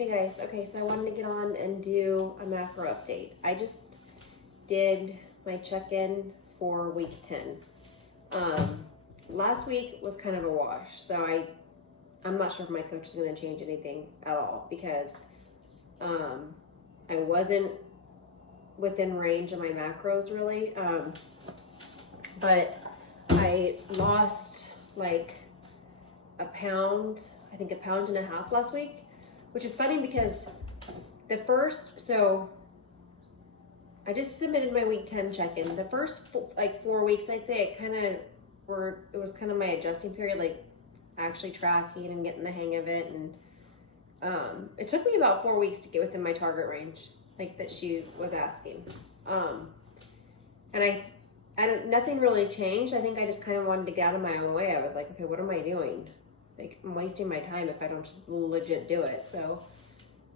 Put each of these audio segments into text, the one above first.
Hey guys, okay, so I wanted to get on and do a macro update. I just did my check-in for week 10. Last week was kind of a wash, so I'm not sure if my coach is going to change anything at all because I wasn't within range of my macros really, but I lost like a pound, I think 1.5 pounds last week, which is funny because so I just submitted my week 10 check-in. The first 4 weeks, I'd say it was kind of my adjusting period, like actually tracking and getting the hang of it. And it took me about 4 weeks to get within my target range, like that she was asking. And nothing really changed. I think I just kind of wanted to get out of my own way. I was like, okay, what am I doing? Like, I'm wasting my time if I don't just legit do it. So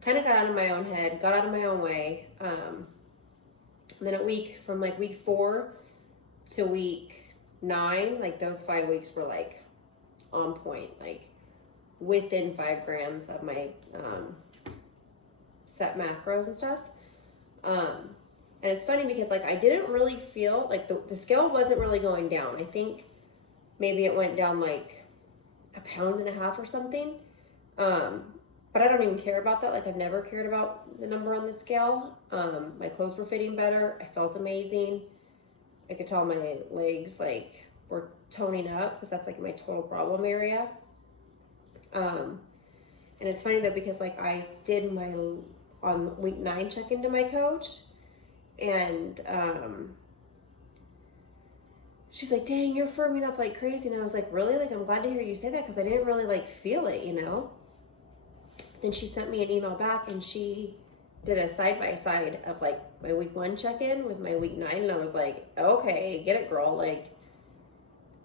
kind of got out of my own head, got out of my own way. And then from week 4 to week 9, like those 5 weeks were like on point, like within 5 grams of my set macros and stuff. And it's funny because like I didn't really feel like the scale wasn't really going down. I think maybe it went down like 1.5 pounds or something. But I don't even care about that. Like I've never cared about the number on the scale. My clothes were fitting better. I felt amazing. I could tell my legs like were toning up because that's like my total problem area. And it's funny though because like I did on week 9 check into my coach, and she's like, dang, you're firming up like crazy. And I was like, really? Like, I'm glad to hear you say that because I didn't really like feel it, you know? Then she sent me an email back and she did a side-by-side of like my week 1 check-in with my week 9. And I was like, okay, get it, girl. Like,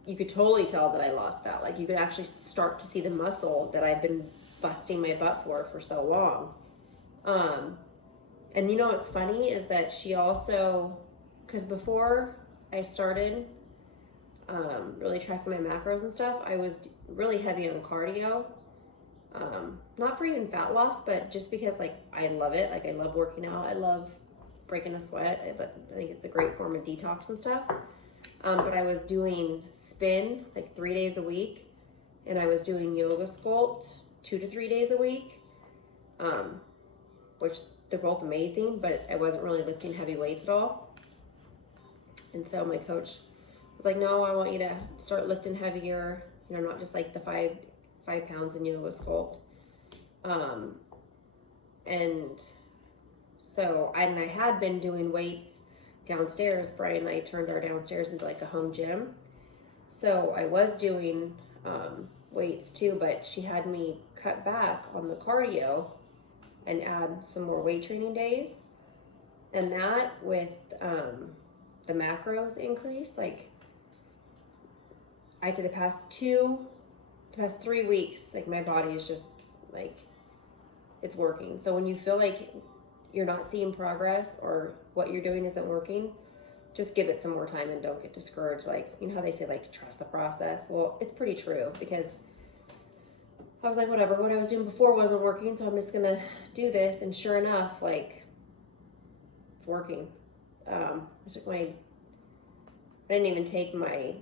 you could totally tell that I lost fat. Like, you could actually start to see the muscle that I've been busting my butt for so long. And you know what's funny is that she also, because before I started really tracking my macros and stuff, I was really heavy on cardio. Not for even fat loss, but just because like I love it. Like I love working out. I love breaking a sweat. I think it's a great form of detox and stuff. But I was doing spin like 3 days a week, and I was doing yoga sculpt 2 to 3 days a week, which they're both amazing, but I wasn't really lifting heavy weights at all. And so my coach was like, no, I want you to start lifting heavier, you know, not just like the 5 pounds in yoga sculpt. And so I had been doing weights downstairs. Brian and I turned our downstairs into like a home gym. So I was doing weights too, but she had me cut back on the cardio and add some more weight training days. And that with the macros increase, like I'd say the past 3 weeks, like my body is just like, it's working. So when you feel like you're not seeing progress or what you're doing isn't working, just give it some more time and don't get discouraged. Like, you know how they say like, trust the process? Well, it's pretty true because I was like, whatever, what I was doing before wasn't working, so I'm just gonna do this. And sure enough, like, it's working. I didn't even take my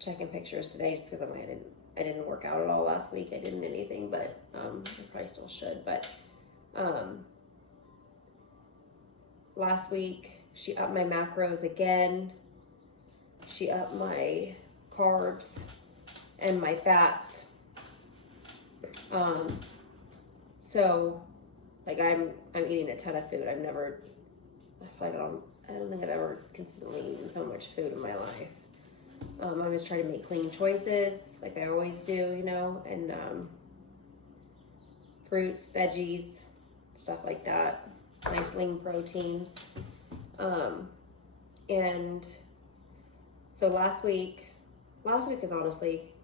check-in pictures today just because I didn't work out at all last week. I didn't anything, but I probably still should. But last week, she upped my macros again. She upped my carbs and my fats. So like I'm eating a ton of food. I don't think I've ever consistently eaten so much food in my life. I always try to make clean choices like I always do, you know, and fruits, veggies, stuff like that, nice lean proteins. And so last week was honestly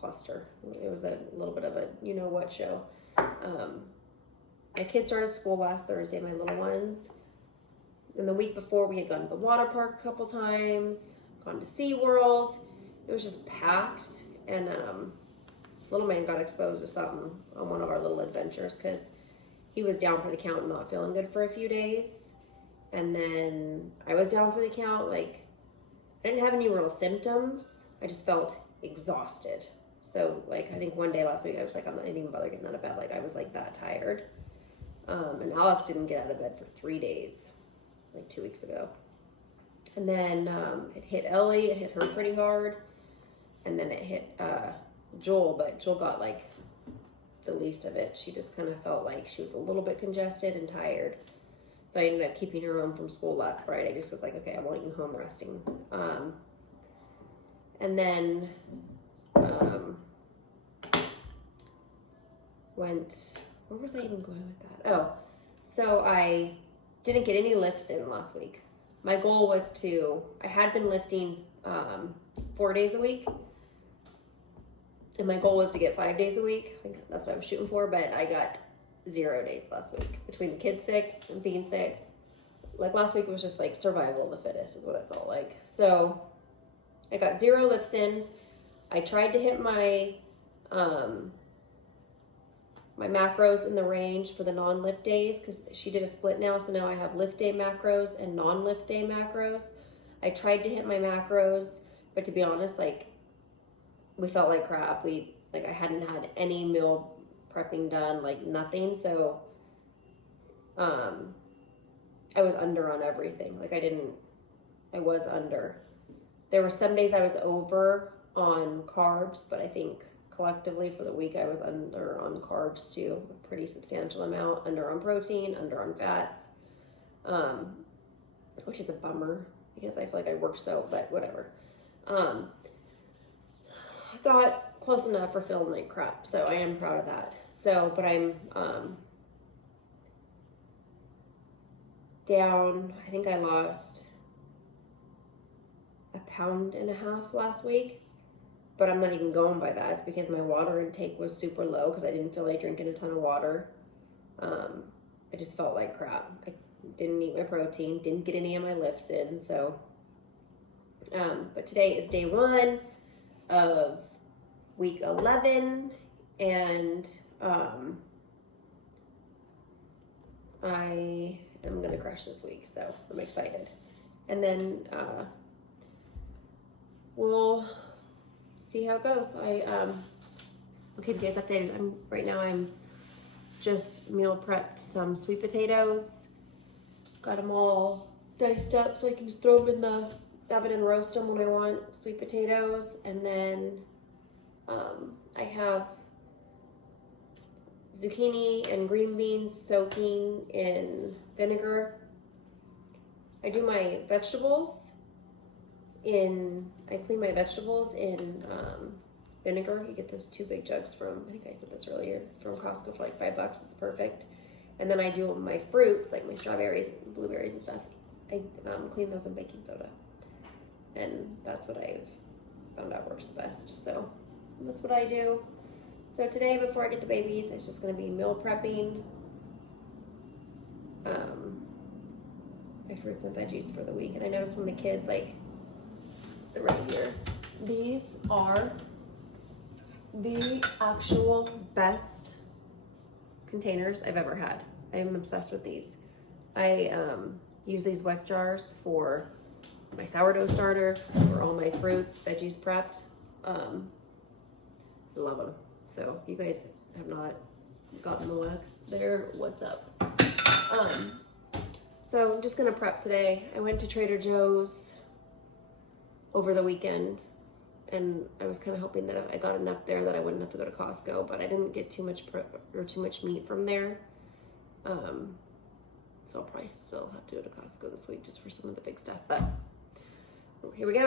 cluster. It was a little bit of a you know what show. My kids started school last Thursday, my little ones. And the week before we had gone to the water park a couple times, gone to SeaWorld. It was just packed. And little man got exposed to something on one of our little adventures because he was down for the count and not feeling good for a few days. And then I was down for the count. Like, I didn't have any real symptoms. I just felt exhausted. So, like, I think one day last week, I was like, I'm not even bother getting out of bed. Like, I was like that tired. And Alex didn't get out of bed for 3 days, like 2 weeks ago. And then it hit Ellie. It hit her pretty hard. And then it hit Joel, but Joel got like the least of it. She just kind of felt like she was a little bit congested and tired. So I ended up keeping her home from school last Friday. I just was like, okay, I want you home resting. And then where was I even going with that? Oh, so I didn't get any lifts in last week. My goal was I had been lifting 4 days a week. And my goal was to get 5 days a week. I think that's what I was shooting for, but I got 0 days last week. Between the kids sick and being sick. Like last week, it was just like survival of the fittest is what it felt like. So I got 0 lifts in. I tried to hit my my macros in the range for the non-lift days because she did a split now. So now I have lift day macros and non-lift day macros. I tried to hit my macros, but to be honest, like, we felt like crap. I hadn't had any meal prepping done, like nothing. So, I was under on everything. Like I was under. There were some days I was over on carbs, but I think collectively for the week I was under on carbs too, a pretty substantial amount, under on protein, under on fats, which is a bummer because I feel like I worked so, but whatever. I got close enough for feeling like crap, so I am proud of that. So, but I'm down, I think I lost 1.5 pounds last week, but I'm not even going by that. It's because my water intake was super low because I didn't feel like drinking a ton of water. I just felt like crap. I didn't eat my protein, didn't get any of my lifts in, so, but today is day 1 of week 11, and I am going to crush this week, so I'm excited. And then we'll see how it goes. I'll keep you guys updated. Right now I'm just meal prepped some sweet potatoes. Got them all diced up so I can just throw them in the oven and roast them when I want sweet potatoes. And then I have zucchini and green beans soaking in vinegar. I do my vegetables I clean my vegetables in vinegar. You get those 2 big jugs from, I think I said this earlier, from Costco for like $5. It's perfect. And then I do my fruits, like my strawberries and blueberries and stuff. I clean those in baking soda. And that's what I've found out works the best. So that's what I do. So today, before I get the babies, it's just going to be meal prepping. My fruits and veggies for the week. And I noticed when the kids, like, they're right here. These are the actual best containers I've ever had. I'm obsessed with these. I use these wet jars for my sourdough starter, for all my fruits, veggies prepped. Love them. So if you guys have not gotten the wax there, what's up? So I'm just gonna prep today. I went to Trader Joe's over the weekend, and I was kind of hoping that I got enough there that I wouldn't have to go to Costco, but I didn't get too much meat from there. So I'll probably still have to go to Costco this week just for some of the big stuff, but here we go.